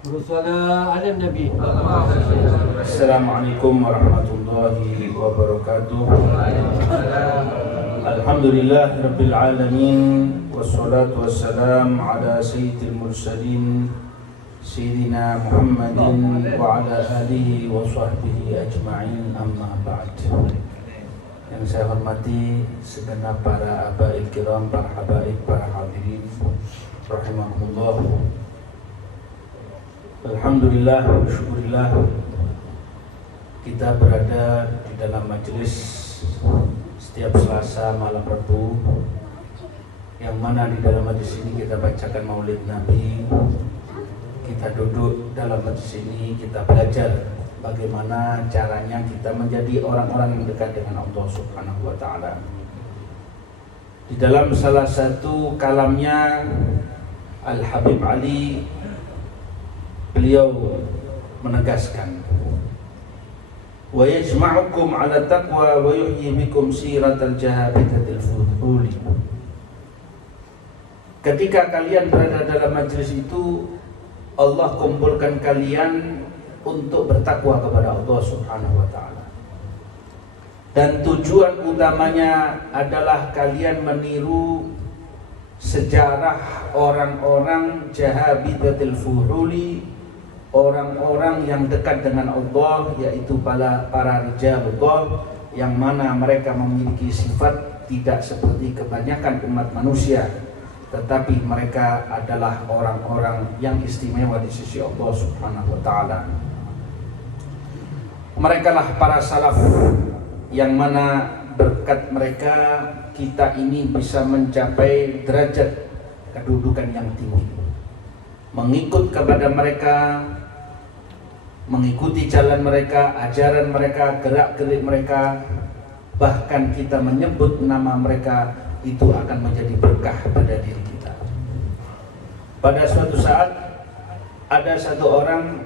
Bersalawat ala Nabi. Assalamualaikum warahmatullahi wabarakatuh. Alhamdulillah rabbil alamin, wassalatu wassalam ala sayyidil mursalin Sayyidina Muhammadin wa ala alihi wa sahbihi ajma'in, amma ba'd. Yang saya hormati segenap para abaid kiram, para habaib, para hadirin rahimahumullah. Alhamdulillah, syukurillah, kita berada di dalam majelis setiap Selasa malam Rabu, yang mana di dalam majelis ini kita bacakan maulid Nabi. Kita duduk dalam majelis ini, kita belajar bagaimana caranya kita menjadi orang-orang yang dekat dengan Allah Subhanahu wa Ta'ala. Di dalam salah satu kalamnya Al-Habib Ali, beliau menegaskan, wa yajma'ukum 'ala taqwa wa yuhyi bikum siratal jahabitatil fuhuli. Ketika kalian berada dalam majelis itu, Allah kumpulkan kalian untuk bertakwa kepada Allah Subhanahu wa Ta'ala. Dan tujuan utamanya adalah kalian meniru sejarah orang-orang jahabidatil fuhuli, orang-orang yang dekat dengan Allah, yaitu para rijalullah, yang mana mereka memiliki sifat tidak seperti kebanyakan umat manusia, tetapi mereka adalah orang-orang yang istimewa di sisi Allah Subhanahu wa Ta'ala. Mereka lah para salaf, yang mana berkat mereka kita ini bisa mencapai derajat kedudukan yang tinggi. Mengikut kepada mereka, mengikuti jalan mereka, ajaran mereka, gerak-gerik mereka, bahkan kita menyebut nama mereka, itu akan menjadi berkah pada diri kita. Pada suatu saat ada satu orang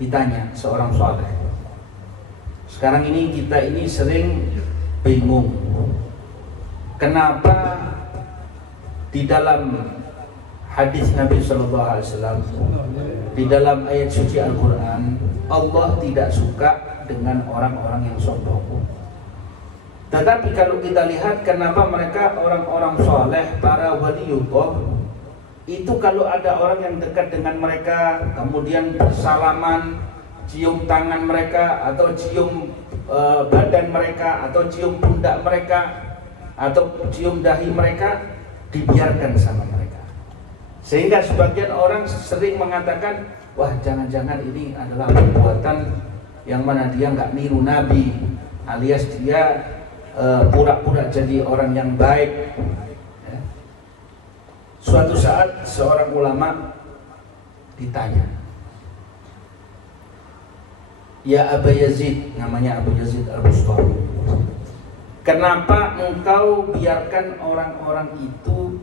ditanya, seorang saleh. Sekarang ini kita ini sering bingung, kenapa di dalam hadis Nabi Sallallahu Alaihi Wasallam, di dalam ayat suci Al-Quran, Allah tidak suka dengan orang-orang yang sombong. Tetapi kalau kita lihat, kenapa mereka orang-orang soleh, para waliullah, itu kalau ada orang yang dekat dengan mereka, kemudian bersalaman, cium tangan mereka, atau cium badan mereka, atau cium pundak mereka, atau cium dahi mereka, dibiarkan sama mereka. Sehingga sebagian orang sering mengatakan, wah, jangan-jangan ini adalah perbuatan yang mana dia nggak niru Nabi, alias dia pura-pura jadi orang yang baik. Suatu saat seorang ulama ditanya, ya Aba Yazid, namanya Abu Yazid Al-Bustami, kenapa engkau biarkan orang-orang itu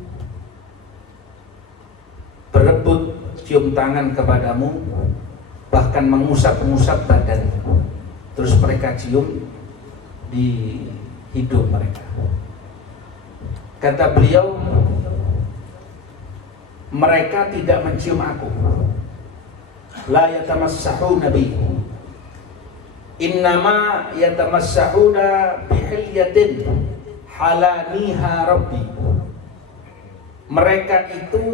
berebut cium tangan kepadamu, bahkan mengusap-ngusap badanmu, terus mereka cium di hidung mereka? Kata beliau, mereka tidak mencium aku. La yatamassahuna bi, innama yatamassahuna bihilyatin halaniha rabbi. Mereka itu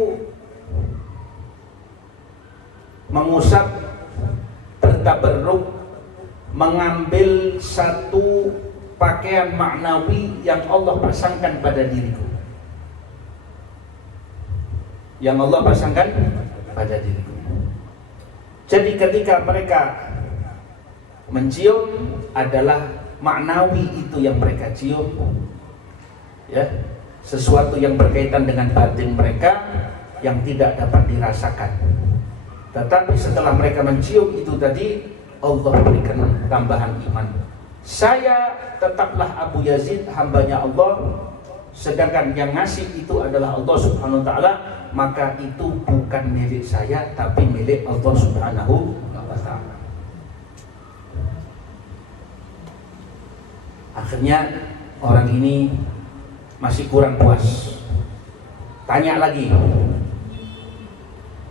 mengusap, bertabarruk, mengambil satu pakaian maknawi yang Allah pasangkan pada diriku, yang Allah pasangkan pada diriku. Jadi ketika mereka mencium, adalah maknawi itu yang mereka cium, ya, sesuatu yang berkaitan dengan batin mereka yang tidak dapat dirasakan. Tetapi setelah mereka mencium itu tadi, Allah berikan tambahan iman. Saya tetaplah Abu Yazid, hambanya Allah, sedangkan yang ngasih itu adalah Allah Subhanahu wa Ta'ala, maka itu bukan milik saya, tapi milik Allah Subhanahu wa Ta'ala. Akhirnya orang ini masih kurang puas, tanya lagi,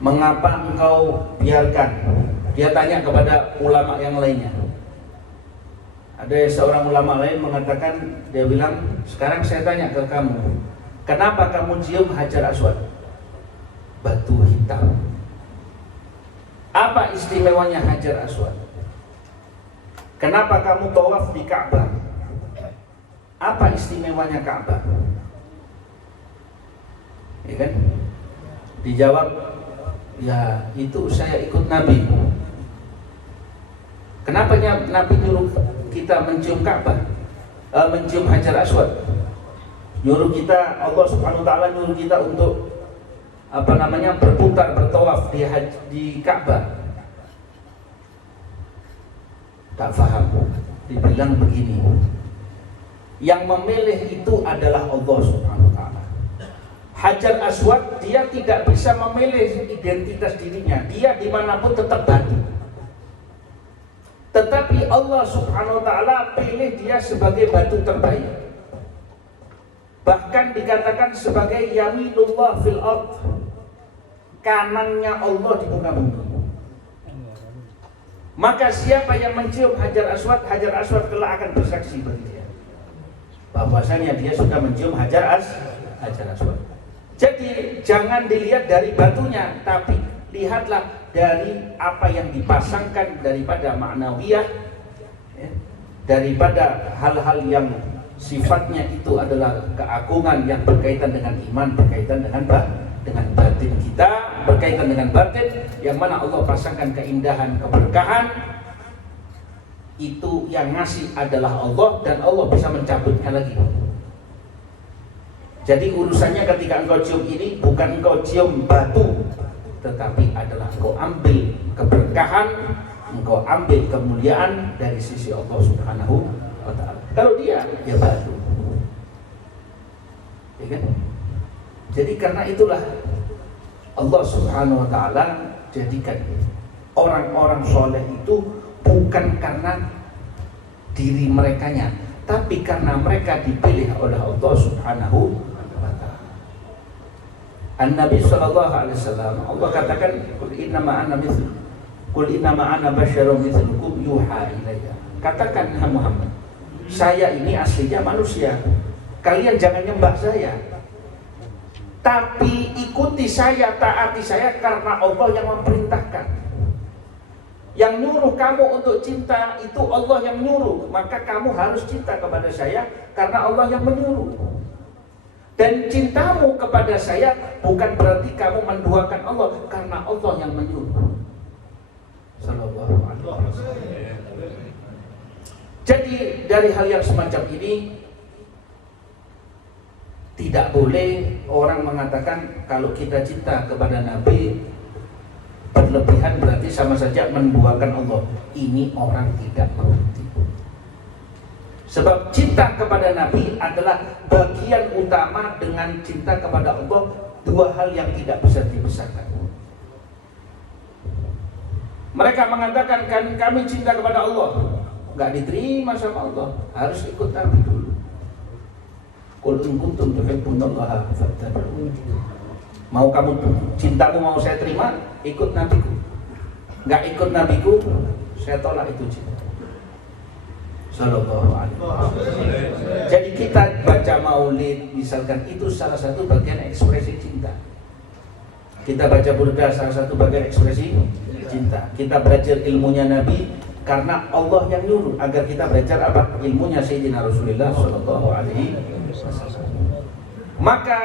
mengapa engkau biarkan? Dia tanya kepada ulama yang lainnya. Ada seorang ulama lain mengatakan, dia bilang, sekarang saya tanya ke kamu, kenapa kamu cium Hajar Aswad? Batu hitam. Apa istimewanya Hajar Aswad? Kenapa kamu tawaf di Ka'bah? Apa istimewanya Ka'bah? Ya kan? Dijawab, ya itu saya ikut Nabi. Kenapa Nabi nyuruh kita mencium Ka'bah? Mencium Hajar Aswad? Nyuruh kita, Allah Subhanahu wa taala nyuruh kita untuk berputar, bertawaf di Ka'bah. Tak faham. Dibilang begini, yang memilih itu adalah Allah Subhanahu wa taala. Hajar Aswad, dia tidak bisa memilih identitas dirinya. Dia dimanapun tetap batu. Tetapi Allah Subhanahu wa taala pilih dia sebagai batu terbaik. Bahkan dikatakan sebagai yaminullah fil ard, kanannya Allah di muka bumi. Maka siapa yang mencium Hajar Aswad kelak akan bersaksi bagi dia bahwasanya dia sudah mencium Hajar Aswad. Jadi jangan dilihat dari batunya, tapi lihatlah dari apa yang dipasangkan daripada maknawiyah, ya, daripada hal-hal yang sifatnya itu adalah keagungan yang berkaitan dengan iman, berkaitan dengan batin kita, berkaitan dengan batin yang mana Allah pasangkan keindahan, keberkahan. Itu yang ngasih adalah Allah, dan Allah bisa mencabutnya lagi. Jadi urusannya ketika engkau cium ini bukan engkau cium batu, tetapi adalah engkau ambil keberkahan, engkau ambil kemuliaan dari sisi Allah Subhanahu wa taala. Kalau dia, ya batu. Ya kan? Jadi karena itulah Allah Subhanahu wa taala jadikan orang-orang soleh itu bukan karena diri merekanya, tapi karena mereka dipilih oleh Allah Subhanahu wa taala. An-Nabi sallallahu alaihi wasallam, Allah katakan, "Qul innama ana basyarun mithlukum yuha ilayya." Katakan Muhammad, saya ini aslinya manusia. Kalian jangan nyembah saya, tapi ikuti saya, taati saya karena Allah yang memerintahkan. Yang nyuruh kamu untuk cinta itu Allah yang nyuruh, maka kamu harus cinta kepada saya karena Allah yang menyuruh. Dan cintamu kepada saya bukan berarti kamu menduakan Allah, karena Allah yang menyuruh. Sallallahu alaihi wasallam. Jadi dari hal yang semacam ini tidak boleh orang mengatakan kalau kita cinta kepada Nabi berlebihan berarti sama saja menduakan Allah. Ini orang tidak mengerti. Sebab cinta kepada Nabi adalah bagian utama dengan cinta kepada Allah, dua hal yang tidak bisa dipisahkan. Mereka mengatakan kami cinta kepada Allah, nggak diterima sama Allah, harus ikut Nabi dulu. Qul in kuntum tuhibbunallaha fattabi'un. Mau kamu cintamu mau saya terima, ikut nabiku. Nggak ikut nabiku, saya tolak itu cinta. Sallallahu alaihi wasallam. Jadi kita baca maulid misalkan, itu salah satu bagian ekspresi cinta. Kita baca burda, salah satu bagian ekspresi cinta. Kita belajar ilmunya Nabi karena Allah yang nyuruh agar kita belajar apa? Ilmunya Sayyidina Rasulullah sallallahu alaihi wasallam. Maka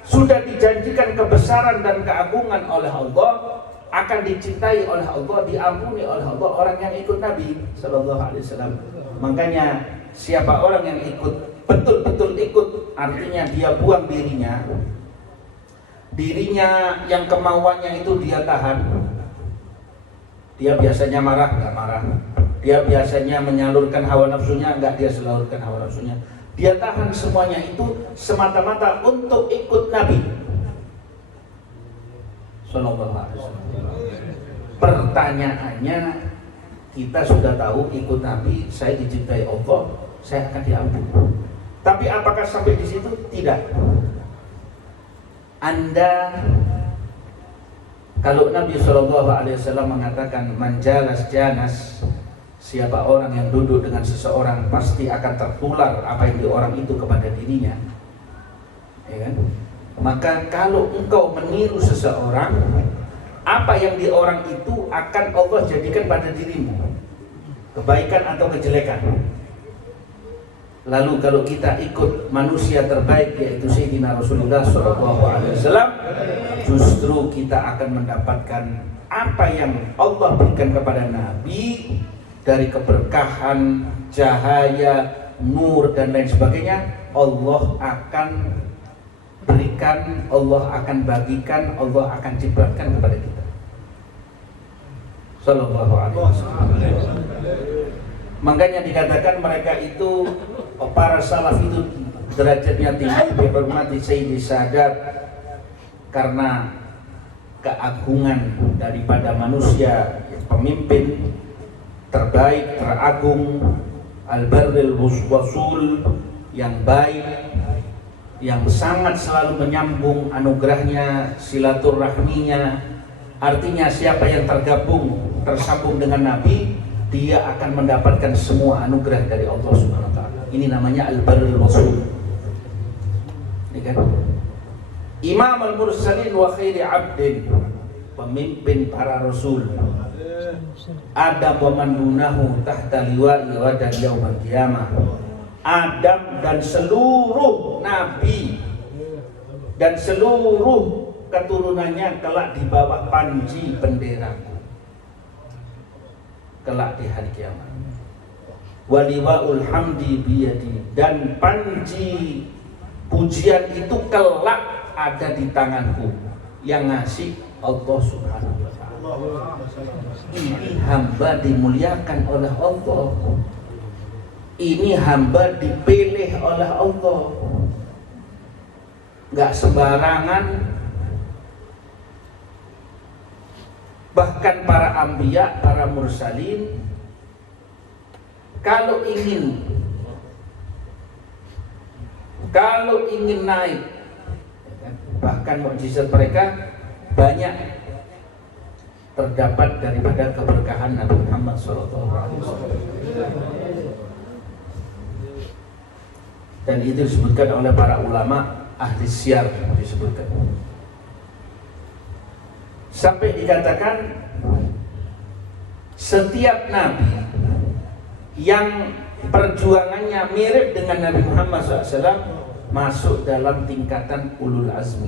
sudah dijanjikan kebesaran dan keagungan oleh Allah, akan dicintai oleh Allah, diampuni oleh Allah orang yang ikut Nabi sallallahu alaihi wasallam. Makanya siapa orang yang ikut, betul-betul ikut, artinya dia buang dirinya yang kemauannya itu dia tahan. Dia biasanya marah, nggak marah. Dia biasanya menyalurkan hawa nafsunya, nggak dia salurkan hawa nafsunya. Dia tahan semuanya itu semata-mata untuk ikut Nabi sallallahu alaihi wasallam. Pertanyaannya, kita sudah tahu ikut Nabi, saya dicintai Allah, saya akan diampuni. Tapi apakah sampai di situ? Tidak. Anda Kalau Nabi SAW mengatakan manjalas janas, siapa orang yang duduk dengan seseorang pasti akan tertular apa yang di orang itu kepada dirinya, ya kan? Maka kalau engkau meniru seseorang, apa yang di orang itu akan Allah jadikan pada dirimu, kebaikan atau kejelekan. Lalu kalau kita ikut manusia terbaik yaitu Sayyidina Rasulullah SAW, justru kita akan mendapatkan apa yang Allah berikan kepada Nabi dari keberkahan, cahaya, nur dan lain sebagainya. Allah akan berikan, Allah akan bagikan, Allah akan ciptakan kepada kita. Sallallahu alaihi wasallam. Makanya dikatakan mereka itu, para salaf itu derajatnya tinggi, dihormati Sayyidi Sadat karena keagungan daripada manusia, pemimpin terbaik, teragung, al-barril wasul, yang baik, yang sangat selalu menyambung anugerahnya, silaturahminya. Artinya siapa yang tersambung dengan Nabi, dia akan mendapatkan semua anugerah dari Allah Subhanahu wa taala. Ini namanya al-barrul wasul. Ini kan? Imam al-mursalin wa khairi abdin, pemimpin para rasul. Adam wa man dunahu tahta liwa'i dan yaumil qiyamah. Adam dan seluruh nabi dan seluruh keturunannya kelak di bawah panji benderaku kelak di hari kiamat. Waliwaul hamdi biyadi, dan panji pujian itu kelak ada di tanganku, yang ngasih Allah Subhanahu wa taala. Ini hamba dimuliakan oleh Allah. Ini hamba dipilih oleh Allah. Enggak sembarangan. Bahkan para anbiya, para mursalin, kalau ingin naik, bahkan mukjizat mereka banyak terdapat daripada keberkahan Nabi Muhammad SAW. Dan itu disebutkan oleh para ulama ahli syiar, disebutkan. Sampai dikatakan setiap nabi yang perjuangannya mirip dengan Nabi Muhammad SAW masuk dalam tingkatan ulul azmi.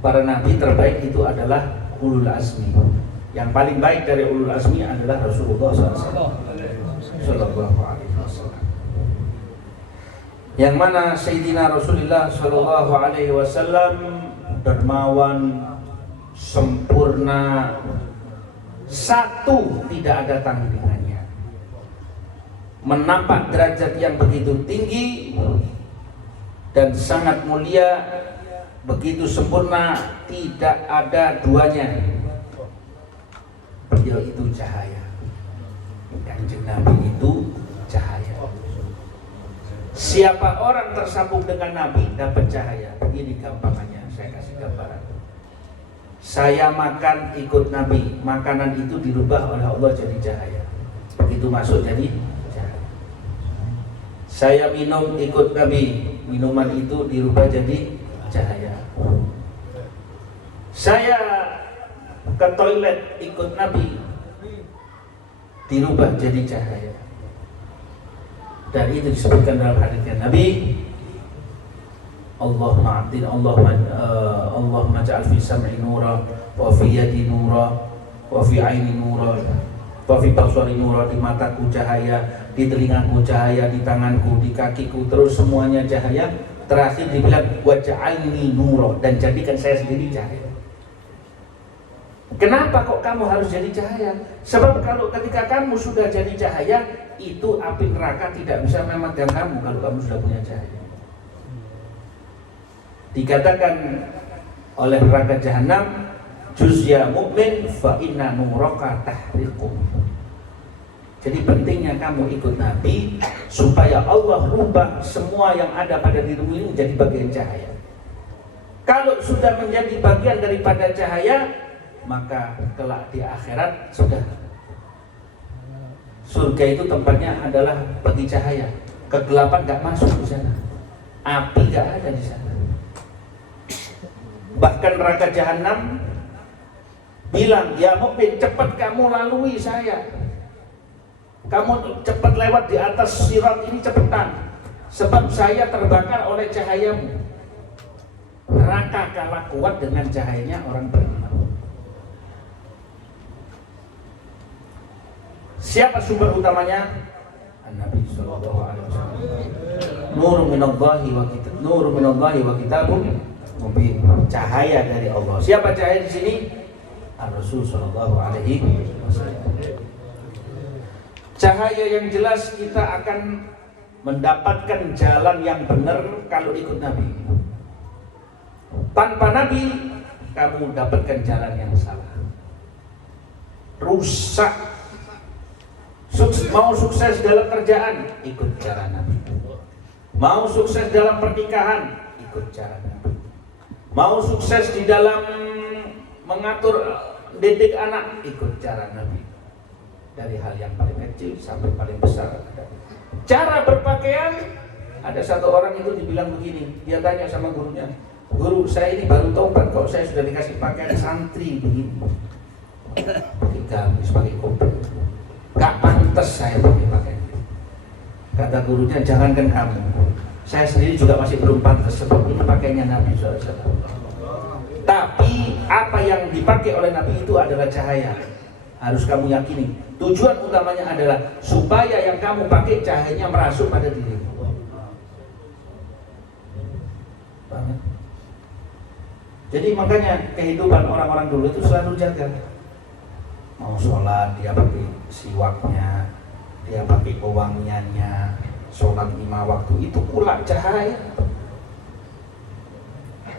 Para nabi terbaik itu adalah ulul azmi. Yang paling baik dari ulul azmi adalah Rasulullah SAW. Yang mana Sayyidina Rasulullah SAW dermawan, sempurna, satu tidak ada tandingannya, menampak derajat yang begitu tinggi dan sangat mulia, begitu sempurna, tidak ada duanya. Beliau itu cahaya. Kanjeng Nabi itu cahaya. Siapa orang tersambung dengan Nabi dapat cahaya. Begini gampangannya, saya kasih gambaran. Saya makan ikut Nabi, makanan itu dirubah oleh Allah jadi cahaya. Begitu masuk jadi cahaya. Saya minum ikut Nabi, minuman itu dirubah jadi cahaya. Saya ke toilet ikut Nabi, dirubah jadi cahaya. Dan itu disebutkan dalam hadisnya Nabi, Allahumma ja'al fi sam'i nura, wa fi yadi nura, wa fi aini nura, wa fi basari nura, di mataku cahaya, di telingaku cahaya, di tanganku, di kakiku, terus semuanya cahaya. Terakhir dibilang wa ja'alni nura, dan jadikan saya sendiri cahaya. Kenapa kok kamu harus jadi cahaya? Sebab kalau ketika kamu sudah jadi cahaya, itu api neraka tidak bisa memegang kamu kalau kamu sudah punya cahaya. Dikatakan oleh neraka jahanam, juz ya mukmin fa inna nuraka tahriqu. Jadi pentingnya kamu ikut Nabi supaya Allah rubah semua yang ada pada dirimu ini menjadi bagian cahaya. Kalau sudah menjadi bagian daripada cahaya, maka kelak di akhirat sudah. Surga itu tempatnya adalah bagi cahaya. Kegelapan gak masuk di sana. Api gak ada di sana. Bahkan neraka jahanam bilang, ya mukmin, cepat kamu lalui saya. Kamu cepat lewat di atas sirat ini cepetan, sebab saya terbakar oleh cahayamu. Neraka kalah kuat dengan cahayanya orang beriman. Siapa sumber utamanya? Nabi sallallahu alaihi wasallam. Nurun minallahi wa kitabun mubin. Cahaya dari Allah. Siapa cahaya di sini? Ar-Rasul sallallahu alaihi wasallam. Cahaya yang jelas kita akan mendapatkan jalan yang benar kalau ikut Nabi. Tanpa Nabi, kamu dapatkan jalan yang salah. Rusak. Mau sukses dalam kerjaan, ikut cara Nabi. Mau sukses dalam pernikahan, ikut cara Nabi. Mau sukses di dalam mengatur didik anak, ikut cara Nabi. Dari hal yang paling kecil sampai paling besar. Cara berpakaian, ada satu orang itu dibilang begini, dia tanya sama gurunya, guru, saya ini baru tobat kok saya sudah dikasih pakaian santri begini, pakai gamis, pakai kopel, gak pantas saya pakai pakaian. Kata gurunya, jangankan kamu, saya sendiri juga masih belum pantas, sebab ini pakaiannya Nabi SAW. Tapi apa yang dipakai oleh Nabi itu adalah cahaya. Harus kamu yakini. Tujuan utamanya adalah supaya yang kamu pakai cahayanya merasuk pada dirimu. Banget. Jadi makanya kehidupan orang-orang dulu itu selalu jaga. Mau sholat dia pakai siwaknya, dia pakai pewangiannya, sholat 5 waktu itu pula cahaya.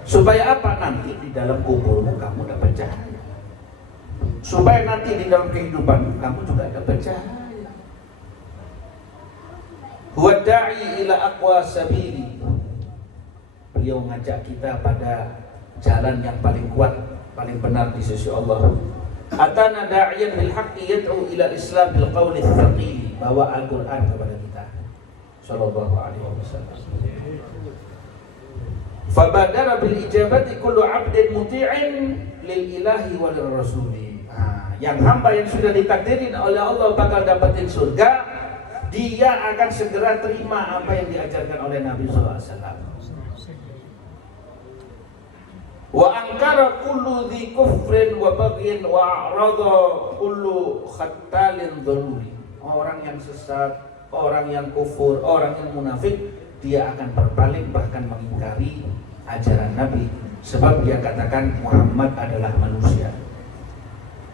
Supaya apa? Nanti di dalam kuburmu kamu dapat cahaya. Supaya nanti di dalam kehidupan kamu juga dapat cahaya. Huwa da'i ila aqwa sabili. Beliau ngajak kita pada jalan yang paling kuat, paling benar di sisi Allah. Atana da'iyan bil haqqi yad'u ila Islam bil qawli tsaqil. Bawa Al-Qur'an kepada kita. Sallallahu alaihi wasallam. Fabadara bil ijabati kullu 'abdin muti'in lil ilahi wal rasuli. Yang hamba yang sudah ditakdirin oleh Allah bakal dapatin surga, dia akan segera terima apa yang diajarkan oleh Nabi SAW. Wa angkara kullu dhi kufrin wa baghin wa a'rada kullu khattalin dhaluli. Orang yang sesat, orang yang kufur, orang yang munafik, dia akan berpaling bahkan mengingkari ajaran Nabi, sebab dia katakan Muhammad adalah manusia.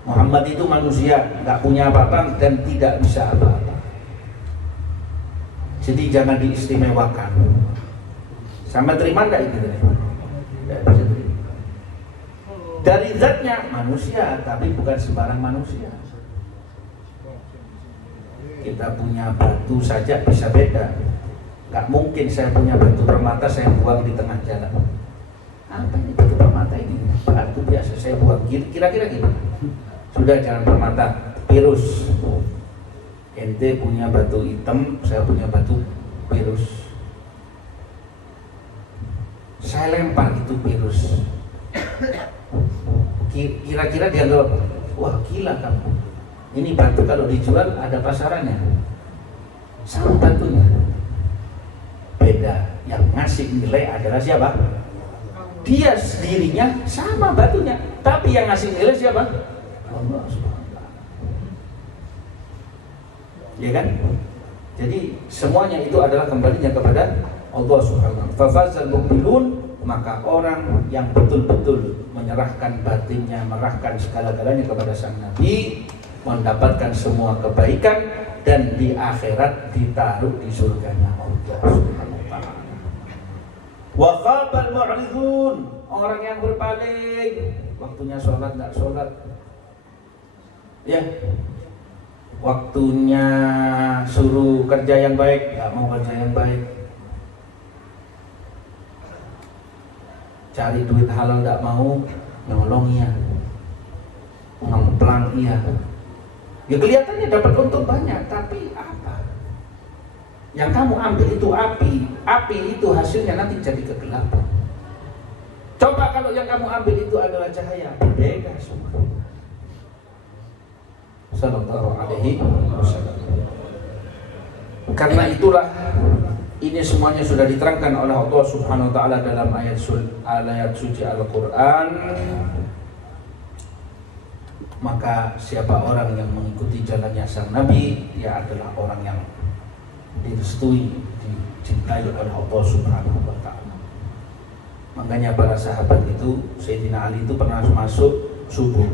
Muhammad itu manusia, nggak punya apa-apa dan tidak bisa apa-apa. Jadi jangan diistimewakan. Sama terima nggak itu? Nggak bisa terima. Dari zatnya manusia, tapi bukan sembarang manusia. Kita punya batu saja bisa beda. Nggak mungkin saya punya batu permata saya buang di tengah jalan. Apa ini batu permata ini? Batu biasa saya buang. Kira-kira gimana? Sudah, jangan permata, virus. Ente punya batu hitam, saya punya batu virus. Saya lempar itu virus. Kira-kira dianggap, wah gila kamu. Ini batu kalau dijual ada pasarannya. Sama batunya. Beda, yang ngasih nilai adalah siapa? Dia sendirinya sama batunya, tapi yang ngasih nilai siapa? Allah SWT. Ya kan? Jadi semuanya itu adalah kembalinya kepada Allah SWT. Fafazal mu'minun, maka orang yang betul-betul menyerahkan batinnya, merahkan segala-galanya kepada sang Nabi, mendapatkan semua kebaikan dan di akhirat ditaruh di surganya Allah SWT. Wa khabal mu'ridun, orang yang berpaling, waktunya sholat nggak sholat. Ya, waktunya suruh kerja yang baik, nggak mau kerja yang baik. cari duit halal tidak mau, nyolong iya, ngemplang iya. Ya kelihatannya dapat untung banyak, tapi apa? Yang kamu ambil itu api itu hasilnya nanti jadi kegelapan. Coba kalau yang kamu ambil itu adalah cahaya, berbeda semua. Sallallahu alaihi wasallam. Karena itulah ini semuanya sudah diterangkan oleh Allah Subhanahu wa taala dalam ayat suci Al-Qur'an. Maka siapa orang yang mengikuti jalannya sang Nabi, ia adalah orang yang direstui, dicintai oleh Allah Subhanahu wa taala. Makanya para sahabat itu, Sayyidina Ali itu pernah masuk subuh,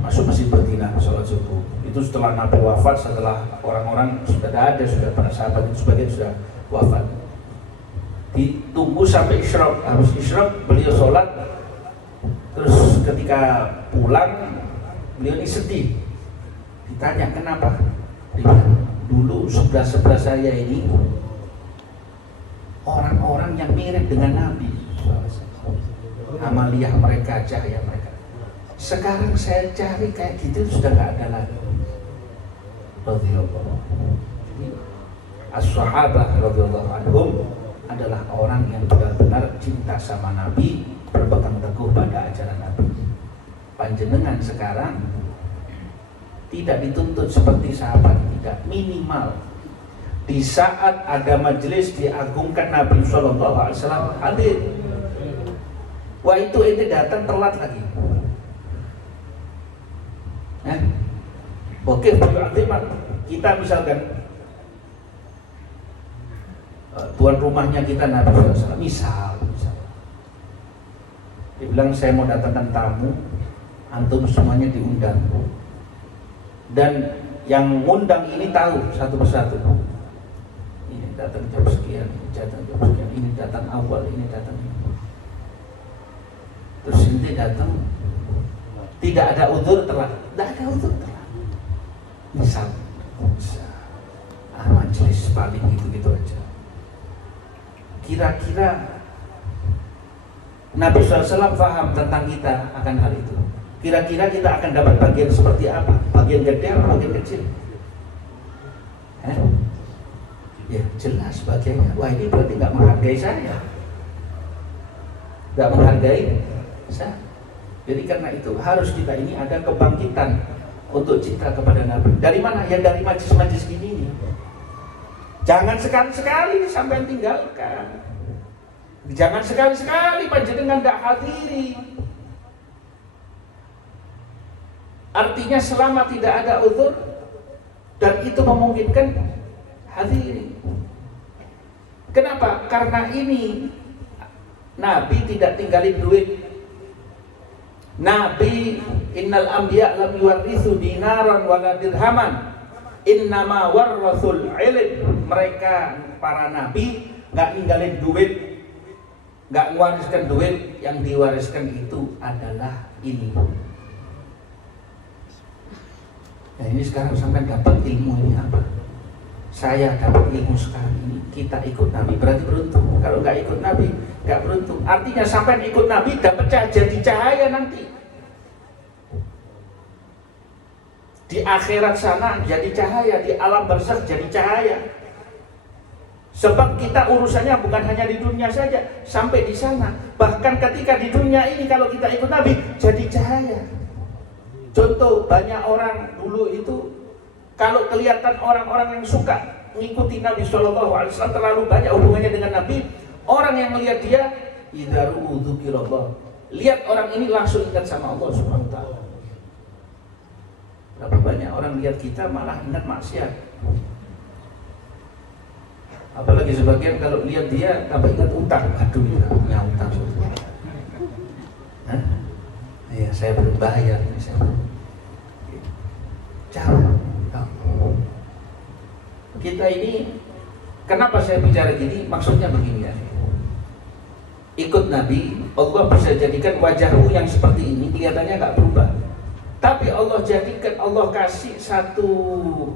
masuk masjid Madinah sholat subuh. Itu setelah Nabi wafat, setelah orang-orang sudah ada, sudah para sahabat itu sebagian sudah wafat. Ditunggu sampai isyraq, habis isyraq beliau sholat. Terus ketika pulang beliau ini sedih. Ditanya kenapa? Dia bilang, dulu sebelah saya ini orang-orang yang mirip dengan Nabi, amaliyah mereka, cahaya mereka. Sekarang saya cari kayak gitu sudah nggak ada lagi. Radhiyallahu. As-sahabah radhiyallahu anhum adalah orang yang benar-benar cinta sama Nabi, berpegang teguh pada ajaran Nabi. Panjenengan sekarang tidak dituntut seperti sahabat, tidak, minimal di saat ada majelis diagungkan Nabi Sallallahu Alaihi Wasallam hadir. Wah itu ente datang telat lagi. Oke, kita misalkan tuan rumahnya kita Nabi SAW, misal dia bilang saya mau datangkan tamu, antum semuanya diundang, dan yang ngundang ini tahu satu persatu, ini datang jam sekian, ini datang jam sekian, ini datang awal, ini datang ini. Terus ini datang tidak ada udzur telat, tidak ada udzur telat. Misal majelis paling gitu aja. Kira-kira Nabi SAW paham tentang kita akan hal itu. Kira-kira kita akan dapat bagian seperti apa? Bagian gede atau bagian kecil? Ya jelas bagiannya. Wah ini berarti nggak menghargai saya, nggak menghargai saya. Jadi karena itu harus kita ini ada kebangkitan untuk cinta kepada Nabi. Dari mana? Ya dari majlis-majlis gini. Jangan sekali-sekali sampai tinggalkan. Jangan sekali-sekali panjenengan tidak hadiri. Artinya selama tidak ada uzur dan itu memungkinkan, hadiri. Kenapa? Karena ini Nabi tidak tinggalin duit. Nabi innal anbiya lam yuwarrithu dinaran wala dirhaman, innama warrathul ilm. Mereka para nabi enggak ninggalin duit, enggak mewariskan duit, yang diwariskan itu adalah ilmu. Nah ini sekarang sampai dapat ilmu ini apa? Saya dapat ilmu sekarang ini, kita ikut Nabi berarti beruntung. Kalau enggak ikut Nabi enggak beruntung. Artinya sampai ikut Nabi dapat jadi cahaya nanti. Di akhirat sana jadi cahaya, di alam barzakh jadi cahaya. Sebab kita urusannya bukan hanya di dunia saja, sampai di sana. Bahkan ketika di dunia ini kalau kita ikut Nabi jadi cahaya. Contoh, banyak orang dulu itu kalau kelihatan orang-orang yang suka mengikuti Nabi SAW terlalu banyak hubungannya dengan Nabi, orang yang melihat dia idza ru'u dzikrillah, lihat orang ini langsung ingat sama Allah Subhanahu wa taala. Berapa banyak orang lihat kita malah ingat maksiat. Apalagi sebagian kalau lihat dia tambah ingat utang. Aduh ya, punya utang. Ya saya belum bayar ini saya. Jangan. Kita ini kenapa saya bicara gini? Maksudnya begini ya. Ikut Nabi, Allah bisa jadikan wajahmu yang seperti ini kelihatannya nggak berubah. Tapi Allah jadikan, Allah kasih satu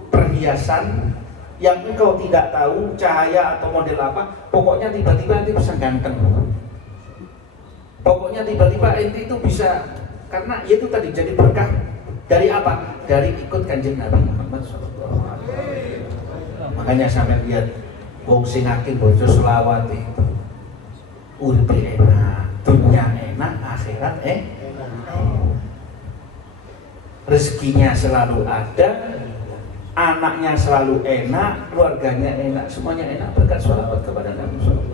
perhiasan yang engkau tidak tahu cahaya atau model apa, pokoknya tiba-tiba nanti bisa ganteng. Pokoknya tiba-tiba ente itu bisa, karena itu tadi jadi berkah. Dari apa? Dari ikut kanjeng Nabi Muhammad SAW. Makanya sampai lihat wong sing akeh baca selawat itu uripe enak, dunia enak, akhirat rezekinya selalu ada, anaknya selalu enak, keluarganya enak, semuanya enak berkat sholawat kepada Nabi SAW.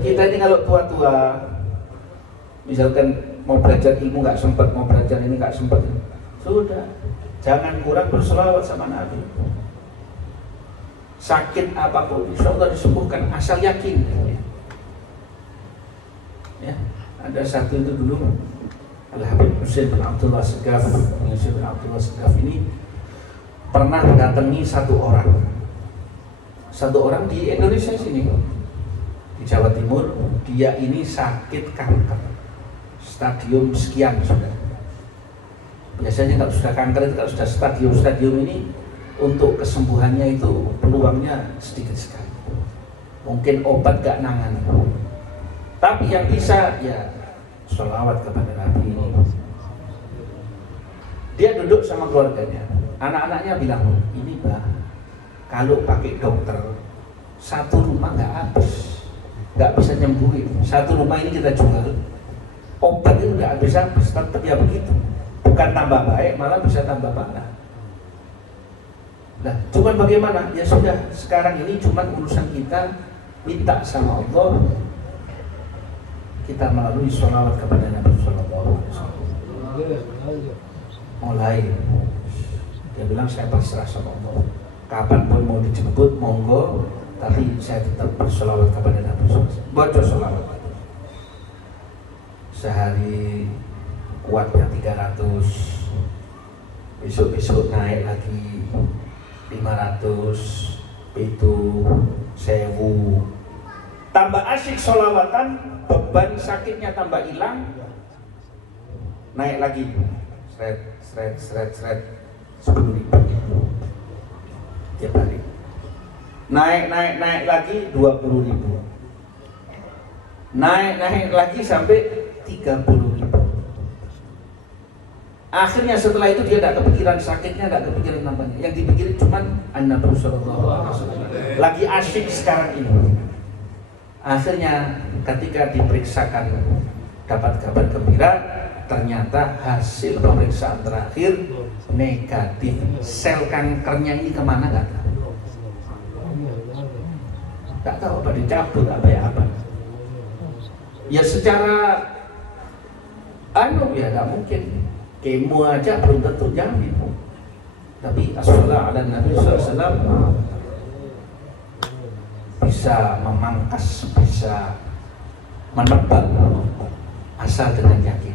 Kita ini kalau tua-tua, misalkan mau belajar ilmu nggak sempat, mau belajar ini nggak sempat, sudah, jangan kurang berselawat sama Nabi. Sakit apapun, insya Allah disembuhkan, asal yakin. Ya, ada satu itu dulu, Al-Habib Husain bin Abdullah Segaf. Husain bin Abdullah Segaf ini pernah datangi satu orang di Indonesia sini, di Jawa Timur. Dia ini sakit kanker, stadium sekian sudah. Biasanya kalau sudah kanker itu, kalau sudah stadium ini, untuk kesembuhannya itu peluangnya sedikit sekali. Mungkin obat gak nangan. Tapi yang bisa ya sholawat kepada Nabi ini. Dia duduk sama keluarganya. Anak-anaknya bilang, ini bah, kalau pakai dokter satu rumah gak habis, gak bisa nyembuhin. Satu rumah ini kita jual, obat itu gak habis-habis. Tetap ya begitu. Bukan tambah baik, malah bisa tambah parah. Nah, cuman bagaimana? Ya sudah, sekarang ini cuman urusan kita minta sama Allah, kita melalui sholawat kepada Nabi Sallallahu Alaihi Wasallam. Mulai, dia bilang saya berserah sama Allah. Kapanpun mau dijemput, monggo, tapi saya tetap bersolawat kepada Nabi Sallallahu Alaihi Wasallam. Baca sholawat. Sehari kuatnya 300, besok-besok naik lagi 500, itu 1000. Tambah asyik sholawatan, beban sakitnya tambah hilang, naik lagi, seret 10.000 tiap hari. Naik lagi 20.000. Naik lagi sampai 30.000. Akhirnya setelah itu dia tidak kepikiran sakitnya, tidak kepikiran namanya. Yang dipikirin cuman An-Nabi Sallallahu Alaihi Wasallam. Lagi asyik sekarang ini. Akhirnya ketika diperiksakan dapat kabar gembira, ternyata hasil pemeriksaan terakhir negatif. Sel kankernya ini kemana nggak tahu. Nggak tahu apa dicabut apa. Ya secara ya nggak mungkin. Kemo aja belum tentu jamin. Tapi as-salat ala Nabi SAW bisa memangkas, bisa menebak asal dengan yakin.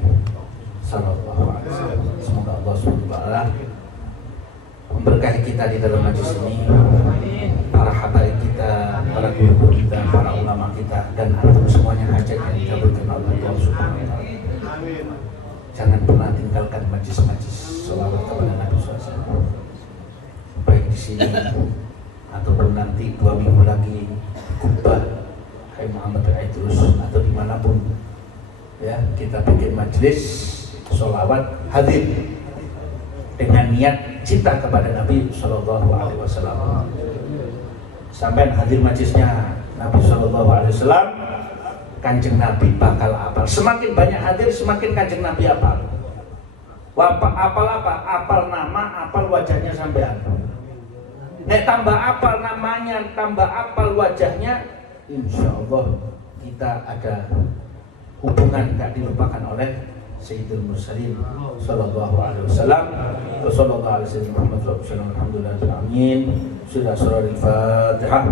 Sallallahu alaihi wasallam. Semoga Allah SWT memberkahi kita di dalam majlis ini, para habaib kita, para guru kita, para ulama kita, dan antum semuanya hajat yang dikabulkan oleh Allah Subhanahu wa taala. Jangan pernah tinggalkan majlis-majlis sholawat kepada Nabi SAW. Baik di sini ataupun nanti 2 minggu lagi Kubah, Hai Muhammad Aidrus, atau dimanapun ya, kita bikin majlis sholawat, hadir dengan niat cinta kepada Nabi Sallallahu Alaihi Wasallam. Sampai hadir majlisnya Nabi Sallallahu Alaihi Wasallam, Kanjeng Nabi bakal apal. Semakin banyak hadir, semakin Kanjeng Nabi apal. Apal apa? Apal nama, apal wajahnya sampean. Nek tambah apal namanya, tambah apal wajahnya, insya Allah kita ada hubungan gak dilupakan oleh Sayyidul Mursalin Sallallahu Alaihi Wasallam. Sallallahu Alaihi Wasallam. Alhamdulillah. Sudah surah Al-Fatihah.